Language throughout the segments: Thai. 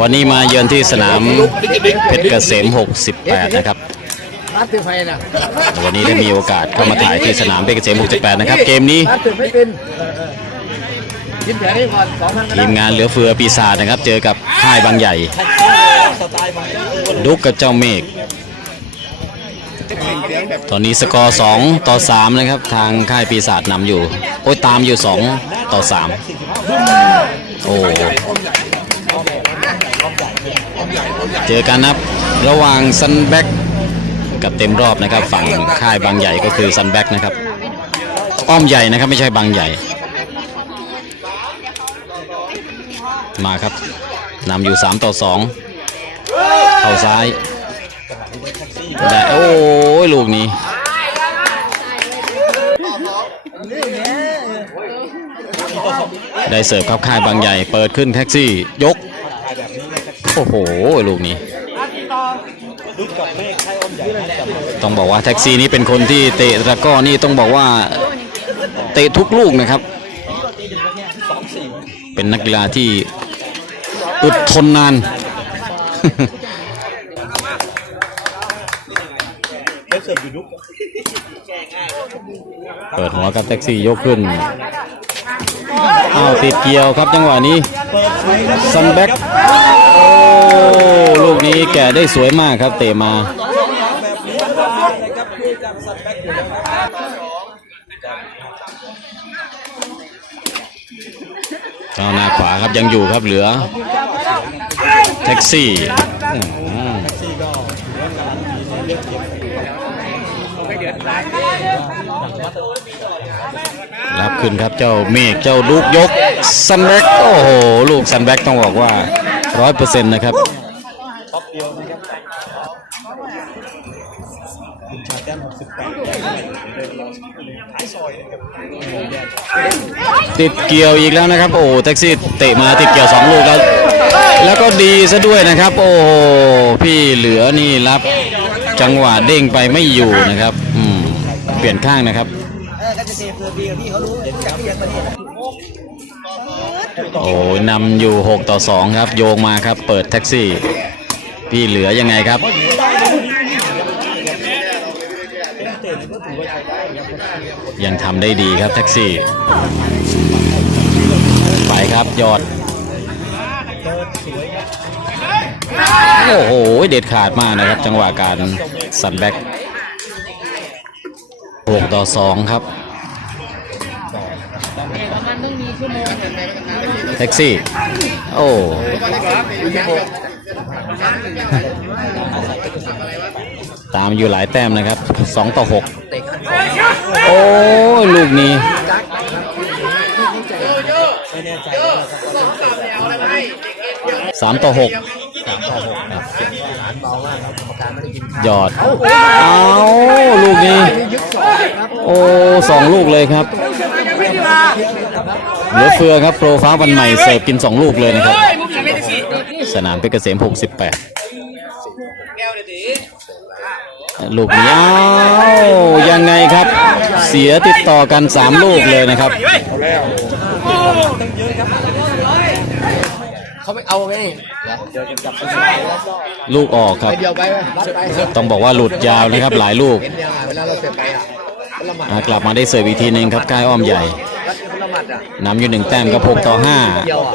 วันนี้มาเยือนที่สนามเพชรเกษม 68 นะครับรัดถือไฟนะวันนี้ได้มีโอกาสเข้ามาถ่ายที่สนามเพชรเกษม 68 นะครับ เกมนี้รัดถือไม่เป็นเออเออกินแผลนี้ก่อนสองพันก็ทีได้มงานเหลือเฟือปีศาจนะครับ เจอกับค่ายบางใหญ่ ดุกกับเจ้าเมฆ ตอนนี้สกอร์ 2 ต่อ 3 นะครับ ทางค่ายปีศาจนำอยู่ โอ้ยตามอยู่ 2 ต่อ 3 โอ้ เจอกันนะครับระหว่างซันแบ็กกับเต็มรอบนะครับ ฝั่งค่ายบางใหญ่ก็คือซันแบ็กนะครับ อ้อมใหญ่นะครับไม่ใช่บางใหญ่ มาครับนำอยู่ 3 ต่อ 2 เข้าซ้ายได้โอ้ยลูกนี้ได้เสิร์ฟครับค่ายบางใหญ่ เปิดขึ้นแท็กซี่ ยก โอ้โห ลูกนี้ ต้องบอกว่าแท็กซี่นี้เป็นคนที่เตะตะก้อนี่ต้องบอกว่าเตะทุกลูกนะครับ เป็นนักกีฬาที่อดทนนานเปิดหัวครับแท็กซี่ยกขึ้น อ้าวติดเกียวครับจังหวะนี้ซันแบ็กโอ้ลูกนี้แกะได้สวยมากครับเตะมาก้าหน้าขวาครับยังอยู่ครับเหลือ แท็กซี่อื้อหือ รับขึ้นครับเจ้าเมฆเจ้าลูกยกซันแบ็กโอ้โหลูกซันแบ็กต้องบอกว่าร้อยเปอร์เซ็นต์นะครับติดเกี่ยวอีกแล้วนะครับ โอ้แท็กซี่เตะมาติดเกี่ยวสองลูกแล้ว แล้วก็ดีซะด้วยนะครับ โอ้พี่เหลือนี่รับจังหวะเด้งไปไม่อยู่นะครับอืม ปลี่ยนข้างนะครับ โอ้นำอยู่ 6 ต่อ 2 ครับ โยงมาครับ เปิดแท็กซี่ พี่เหลือยังไงครับ ยังทำได้ดีครับแท็กซี่ ไปครับยอดโอ้โห เด็ดขาดมากนะครับ จังหวะการสันแบ็ก 6 ต่อ 2 ครับแท็กซี่ โอ้ตามอยู่หลายแต้มนะครับ 2 ต่อ 6 โอ้ลูกนี้สามต่อหกยอด เอาลูกนี้ โอ้สองลูกเลยครับเหลือเฟือครับโปรฟ้าวันใหม่เสิร์ฟกินสองลูกเลยนะครับ สนามเพชรเกษม 68 ลูกนี้อ้าวยังไงครับ เสียติดต่อกัน 3 ลูกเลยนะครับ เขาไม่เอาไงนี่ลูกออกครับเดียวไปไหมรัดไปเต้องบอกว่าหลุดยาวนะครับหลายลูกห็นยังไงเวลาเราเสร็จไปอะคนละหมัดอ่ากลับมาได้เสิร์ฟอีกทีหนึ่งครับก้ายอ้อมใหญ่รัดคนละหมัดอะนำอยู่หนึ่งแต้มกับ6ต่อเดียวอะ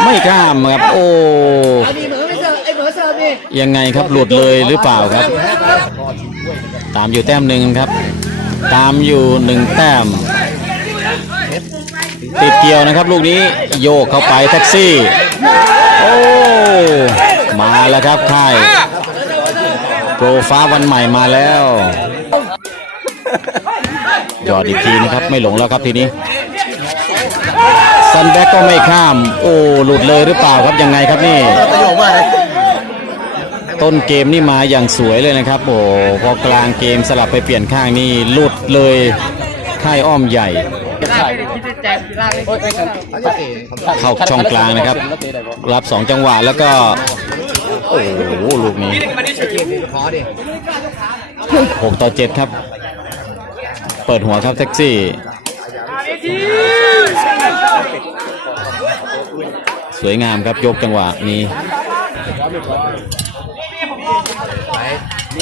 5ไม่ข้ามครับโอ้เอาดีเหมือนไม่เสิร์ฟไอ้เหมือนเสิร์ฟดิยังไงครับหลุดเลยหรือเปล่าครับ ตามอยู่แต้มหนึ่งครับ ตามอยู่หนึ่งแต้ม ติดเกี่ยวนะครับลูกนี้โยกเข้าไปแท็กซี่ โอ้มาแล้วครับค่ายโปรฟ้าวันใหม่มาแล้วหยอดอีกทีนะครับไม่หลงแล้วครับทีนี้ซันแบ็กก็ไม่ข้าม โอ้หลุดเลยหรือเปล่าครับยังไงครับนี่ต้นเกมนี่มาอย่างสวยเลยนะครับ โอ้พอกลางเกมสลับไปเปลี่ยนข้างนี่หลุดเลยค่ายอ้อมใหญ่ เข้าช่องกลางนะครับ รับสองจังหวะแล้วก็ โอ้โหลูกนี้ขอดิ6ต่อ7ครับ เปิดหัวครับแท็กซี่ สวยงามครับยกจังหวะนี้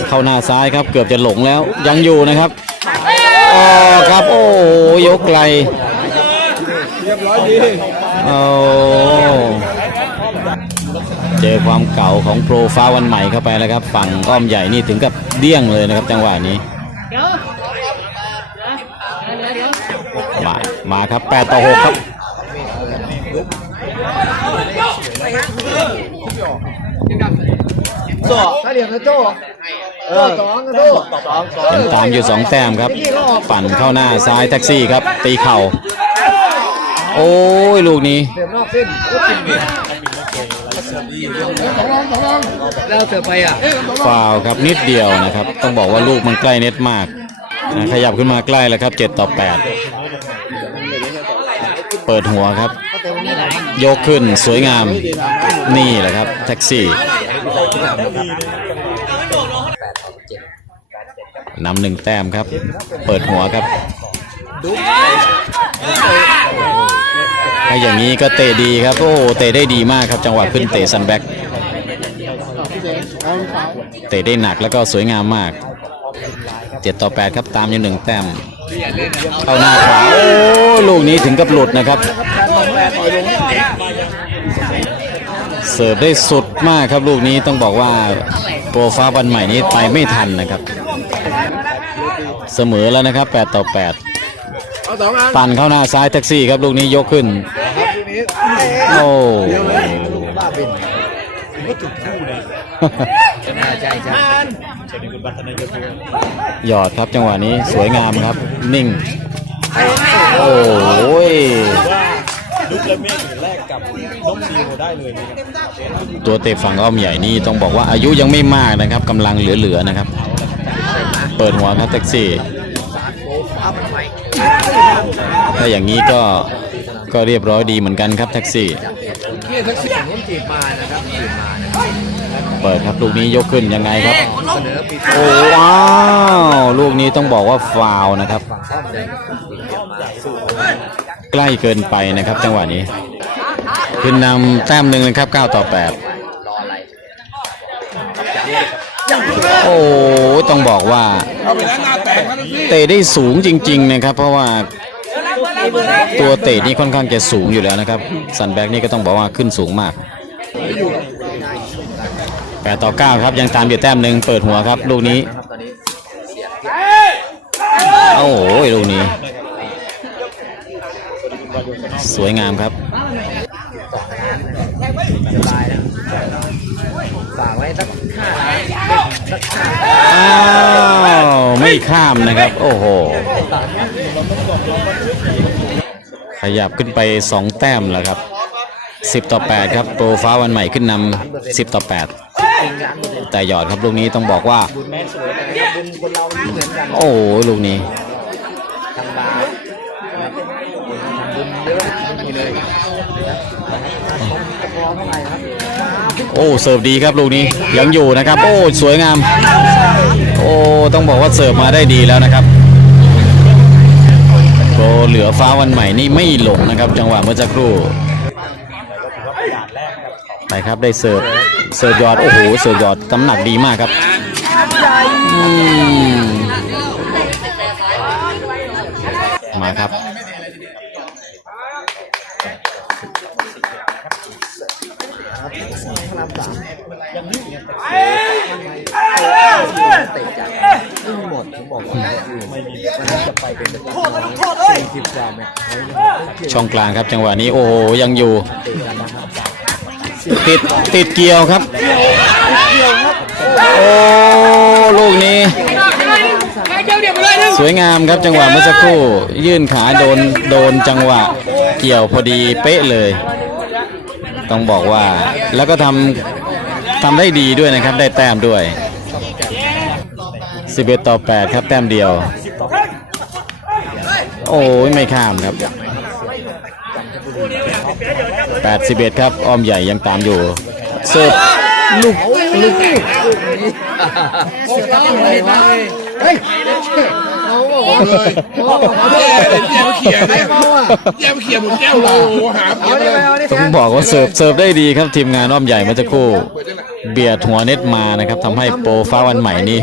เข้าหน้าซ้ายครับเกือบจะหลงแล้วยังอยู่นะครับ อ๋อครับ โอ้ยกไกลเรียบร้อยดีโอ้เจอความเก่าของโปรฟ้าวันใหม่เข้าไปแล้วครับ ฝั่งอ้อมใหญ่นี่ถึงกับเดี้ยงเลยนะครับ จังหวะนี้มามาครับ8ต่อ6ครับโซ่ถ้าเดียวนะโจ้ เออสองนะโจ้สองสองยังตามอยู่2แต้มครับ ปั่นเข้าหน้าซ้ายแท็กซี่ครับ ตีเข่า โอ้ยลูกนี้เสียบนอกเส้นก็จริงดิสองรองสองรองแล้วเสือไปอะฟาวล์ครับนิดเดียวนะครับ ต้องบอกว่าลูกมันใกล้เน็ตมากนะขยับขึ้นมาใกล้แล้วครับ 7 ต่อ 8 เปิดหัวครับ ยกขึ้นสวยงามนี่แหละครับ แท็กซี่ นำหนึ่งแต้มครับ เปิดหัวครับถ้าอย่างนี้ก็เตะดีครับ โอ้เตะได้ดีมากครับ จังหวะขึ้นเตะซันแบ็กเตะได้หนักแล้วก็สวยงามมาก7ต่อ8ครับตามอยู่หนึ่งแต้มเข้าหน้าขวาโอ้ลูกนี้ถึงกับหลุดนะครับเสิร์ฟได้สุดมากครับลูกนี้ต้องบอกว่า โปรฟ้าวันใหม่นี้ไปไม่ทันนะครับ เสมอแล้วนะครับ 8 ต่อ 8 ปั่นเข้าหน้าซ้ายแท็กซี่ครับลูกนี้ยกขึ้น โอ้บ้าเป็นก็จุดคู่เลยใช่ใช่ใช่หยอดครับจังหวะนี้สวยงามครับ นิ่ง โอ้ย ตัวเตะฝั่งอ้อมใหญ่นี่ต้องบอกว่าอายุยังไม่มากนะครับกำลังเหลือๆนะครับ เปิดหัวครับแท็กซี่ถ้าอย่างนี้ก็ก็เรียบร้อยดีเหมือนกันครับแท็กซี่นี่ทักษิณผมจีบมานะครับจีบมาเปิดครับลูกนี้ยกขึ้นยังไงครับโอ้ว้าวลูกนี้ต้องบอกว่าฟาวนะครับ ใกล้เกินไปนะครับจังหวะนี้ ขึ้นนำแต้มหนึ่งนะครับ 9 ต่อรออะไร8โอ้ต้องบอกว่า เตะได้สูงจริง ๆ นะครับ เพราะว่าตัวเตะนี่ค่อนข้างจะสูงอยู่แล้วนะครับซันแบ็กนี่ก็ต้องบอกว่าขึ้นสูงมาก8ต่อ9ครับยังตามอยู่แต้มหนึ่งเปิดหัวครับ ลูกนี้ โอ้โหลูกนี้ สวยงามครับ สบายนะฝากไว้สักห้าล้านสักห้า อ้าวไม่ข้ามนะครับ โอ้โห ขยับขึ้นไป 2 แต้มแล้วครับ 10 ต่อ 8 ครับโปรฟ้าวันใหม่ขึ้นนำ10 ต่อ 8 แต่หยอดครับลูกนี้ต้องบอกว่า โอ้โหลูกนี้ โอ้เสิร์ฟดีครับลูกนี้ยังอยู่นะครับ โอ้สวยงาม โอ้ต้องบอกว่าเสิร์ฟมาได้ดีแล้วนะครับโปรเหลือฟ้าวันใหม่นี่ไม่หลงนะครับ จังหวะเมื่อสักครู่ไปครับได้เสิร์ฟเสิร์ฟยอดโอ้โหเสิร์ฟยอดตำหนักดีมากครับมาครับ เตะจากไม่หมดผมบอกว่าไม่มี จะไปเป็นประตูสี่สิบกว่าเนี่ยช่องกลางครับจังหวะนี้โอ้โหยังอยู่ ติดติดเกี่ยวครับ โอ้ลูกนี้ สวยงามครับจังหวะเมื่อสักครู่ ยื่นขาโดนโดนจังหวะเกี่ยวพอดีเป๊ะเลย ต้องบอกว่าแล้วก็ทำทำได้ดีด้วยนะครับได้แต้มด้วย 11 ต่อ 8 ครับแต้มเดียว โอ้ยไม่ข้ามครับ81ครับอ้อมใหญ่ยังตามอยู่เสิร์ฟลูกลูกโอ้ยเลยนะเฮ้ยเขาเลยแย่แย่มาเขียเนี่ยแย่มาเขี่ยหมุนแก้วเราหาเพียเลยต้องบอกว่าเสิร์ฟเสิร์ฟได้ดีครับทีมงานอ้อมใหญ่เมื่อสักครู่ เบียดหัวเน็ตมานะครับทำให้โปรฟ้าวันใหม่นี้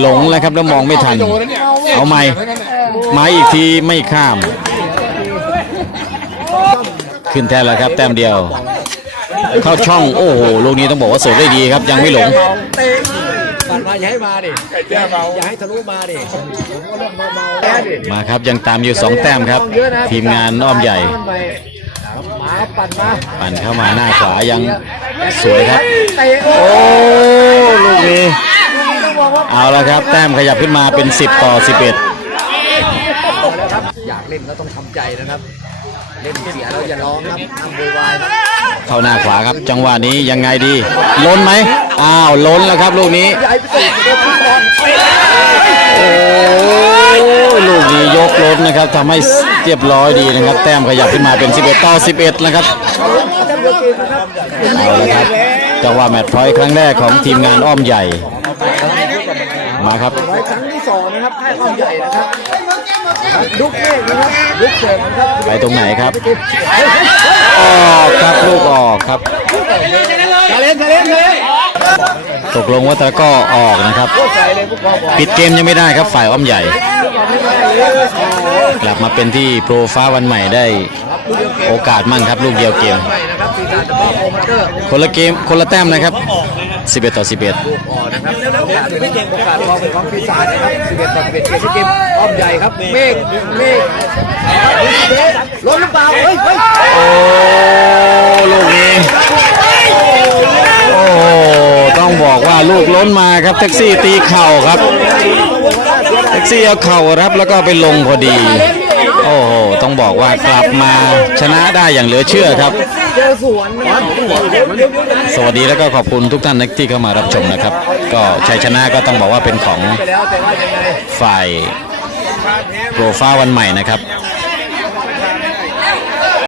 หลงแล้วครับแล้วมองไม่ทัน เอาใหม่ มาอีกทีไม่ข้าม ขึ้นแทนแล้วครับ แต้มเดียว เข้าช่องโอ้โหลูกนี้ต้องบอกว่าเสิร์ฟได้ดีครับ ยังไม่หลงเตะปัดมาอย่าให้มาดิไก่แจ้เมาอย่าให้ทะลุมาดิแย่ดิมาครับยังตามอยู่สองแต้มครับ ทีมงานอ้อมใหญ่มาปั่นมาปั่นเข้ามาหน้าขวายังสวยครับเตะโอ้โอ้ลูกนี้เอาละครับ แต้มขยับขึ้นมาเป็น 10 ต่อ 11แล้วครับอยากเล่นก็ต้องทำใจนะครับ เล่นเสียแล้วอย่าร้องครับทำโวยวายครับเข้าหน้าขวาครับ จังหวะนี้ยังไงดี ล้นไหมอ้าวล้นแล้วครับลูกนี้ใหญ่ไปเตะโดนฟุตบอลโอ้ลูกนี้ยกล้นนะครับทำให้เรียบร้อยดีนะครับ แต้มขยับขึ้นมาเป็น 11 ต่อ 11นะครับเอาละครับจังหวะแมตช์พอยต์ครั้งแรกของทีมงานอ้อมใหญ่ มาครับ ไว้ครั้งที่สองนะครับค่ายความใหญ่นะครับ ลุกเมฆนะครับลุกเฉิงนะครับไปตรงไหนครับ ออกครับลูกออกครับ ชาเลนชาเลนชาเลน ตกลงว่าตะก้อออกนะครับ ปิดเกมยังไม่ได้ครับฝ่ายอ้อมใหญ่ กลับมาเป็นที่โปรฟ้าวันใหม่ได้โอกาสมั่งครับ ลูกเดียวเกม คนละเกมคนละแต้มนะครับ 11 ต่อ 11ลูกอ่อนะครับโอกาสไม่เก่งโอกาสทองของปีศาจนะครับ11ต่อ11เกมที่เกมอ้อมใหญ่ครับเมฆเมฆล้มหรือเปล่าเฮ้ยเฮ้ยโอ้ลูกนี้ โอ้ต้องบอกว่าลูกล้นมาครับแท็กซี่ตีเข่าครับ แท็กซี่เอาเข่ารับแล้วก็ไปลงพอดี โอ้โหต้องบอกว่ากลับมาชนะได้อย่างเหลือเชื่อครับ สวัสดีแล้วก็ขอบคุณทุกท่านที่เข้ามารับชมนะครับ ก็ชัยชนะก็ต้องบอกว่าเป็นของไปแล้วแต่ว่ายังไงฝ่ายโปรฟ้าวันใหม่นะครับ